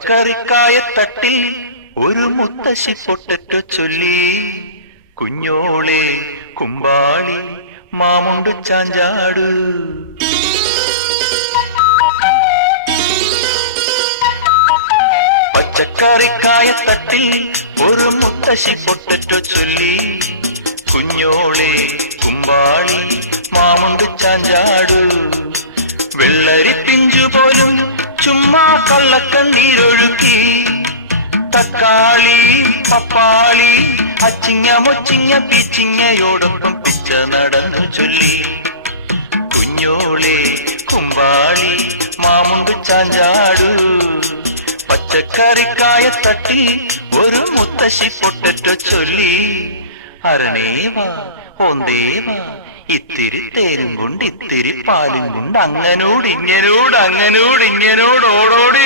പച്ചക്കറിക്കായത്തട്ടിൽ ഒരു മുത്തശ്ശി പൊട്ടറ്റോ ചൊല്ലി, കുഞ്ഞോളെ കുമ്പാളി മാമുണ്ടു ചാഞ്ചാടു. പച്ചക്കറിക്കായത്തട്ടിൽ ഒരു മുത്തശ്ശി പൊട്ടറ്റോ ചൊല്ലി, കുഞ്ഞോളെ കുമ്പാളി മാമുണ്ടു ചാഞ്ചാടു. വെള്ളരി പിഞ്ചു പോലും ചുമ്മാ കള്ളക്കണ്ണീരൊഴുക്കി, തക്കാളി പപ്പാളി അച്ചിങ്ങ മൊച്ചിങ്ങ പീച്ചിങ്ങയോടൊപ്പം പിച്ച നടന്നു ചൊല്ലി, കുഞ്ഞോളെ കുമ്പാളി മാമുണ്ടു ചാഞ്ചാടു. പച്ചക്കറിക്കായത്തട്ടിൽ ഒരു മുത്തശ്ശി പൊട്ടറ്റോ ചൊല്ലി, അരണേവാ ഓന്തേവാ ഇത്തിരി തേരും കൊണ്ട് ഇത്തിരി പാലും കൊണ്ട് അങ്ങനോട് ഇങ്ങനോട് ഓടോടി